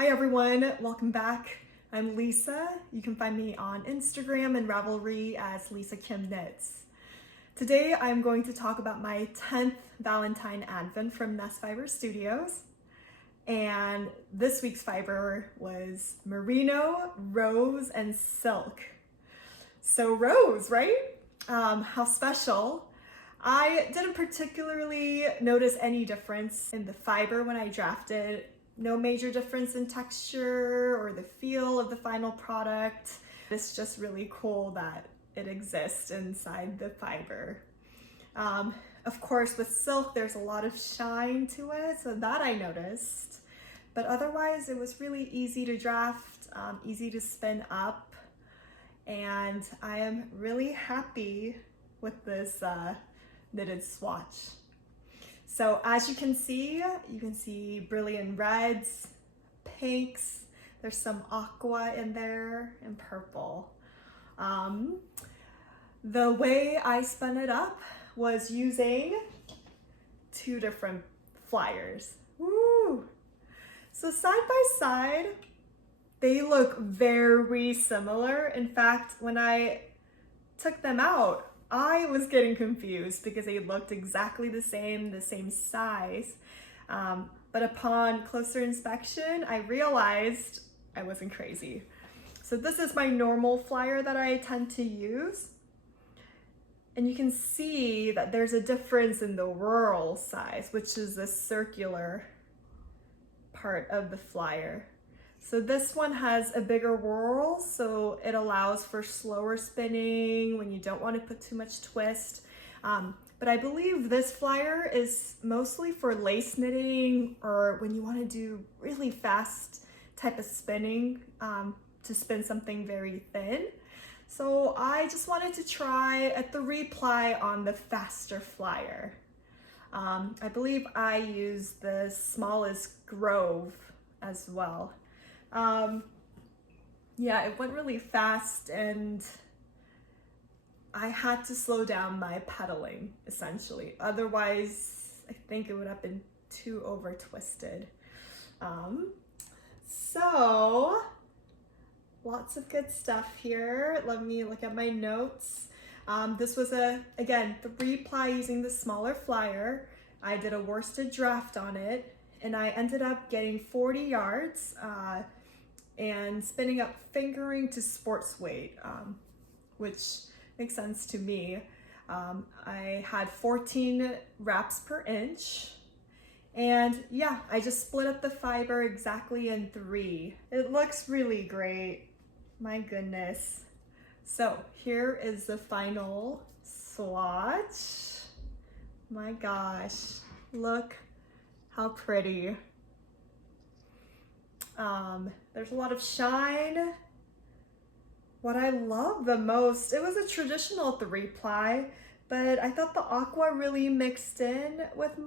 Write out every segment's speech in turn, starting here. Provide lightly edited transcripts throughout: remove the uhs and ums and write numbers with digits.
Hi everyone, welcome back. I'm Lisa. You can find me on Instagram and Ravelry as Lisa Kim Knits. Today I'm going to talk about my 10th Valentine advent from Nest Fiber Studios. And this week's fiber was merino, rose, and silk. So rose, right? How special. I didn't particularly notice any difference in the fiber when I drafted. No major difference in texture or the feel of the final product. It's just really cool that it exists inside the fiber. Of course, with silk, there's a lot of shine to it, so that I noticed. But otherwise, it was really easy to draft, easy to spin up, and I am really happy with this knitted swatch. So as you can see brilliant reds, pinks, there's some aqua in there, and purple. The way I spun it up was using two different flyers. Woo! So side by side, they look very similar. In fact, when I took them out, I was getting confused because they looked exactly the same size. But upon closer inspection, I realized I wasn't crazy. So this is my normal flyer that I tend to use. And you can see that there's a difference in the whorl size, which is the circular part of the flyer. So this one has a bigger whorl, so it allows for slower spinning when you don't want to put too much twist. But I believe this flyer is mostly for lace knitting or when you want to do really fast type of spinning to spin something very thin. So I just wanted to try a 3-ply on the faster flyer. I believe I used the smallest Grove as well. Yeah, it went really fast and I had to slow down my pedaling essentially. Otherwise, I think it would have been too over twisted. So lots of good stuff here. Let me look at my notes. This was again, 3-ply using the smaller flyer. I did a worsted draft on it and I ended up getting 40 yards and spinning up fingering to sports weight, which makes sense to me. I had 14 wraps per inch. And yeah, I just split up the fiber exactly in 3. It looks really great. My goodness. So here is the final swatch. My gosh, look how pretty. There's a lot of shine. What I love the most, it was a traditional 3-ply, but I thought the aqua really mixed in with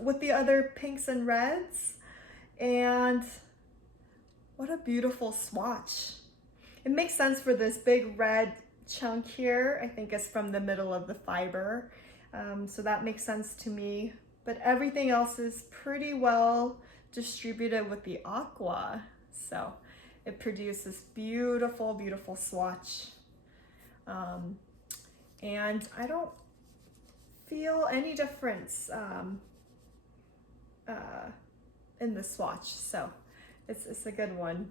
with the other pinks and reds. And what a beautiful swatch. It makes sense for this big red chunk here. I think it's from the middle of the fiber. So that makes sense to me. But everything else is pretty well distributed with the aqua. So it produces beautiful, beautiful swatch. And I don't feel any difference in the swatch. So it's a good one.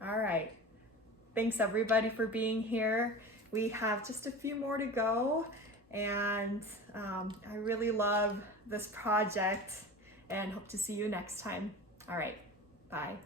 All right. Thanks everybody for being here. We have just a few more to go. And I really love this project and hope to see you next time. All right, bye.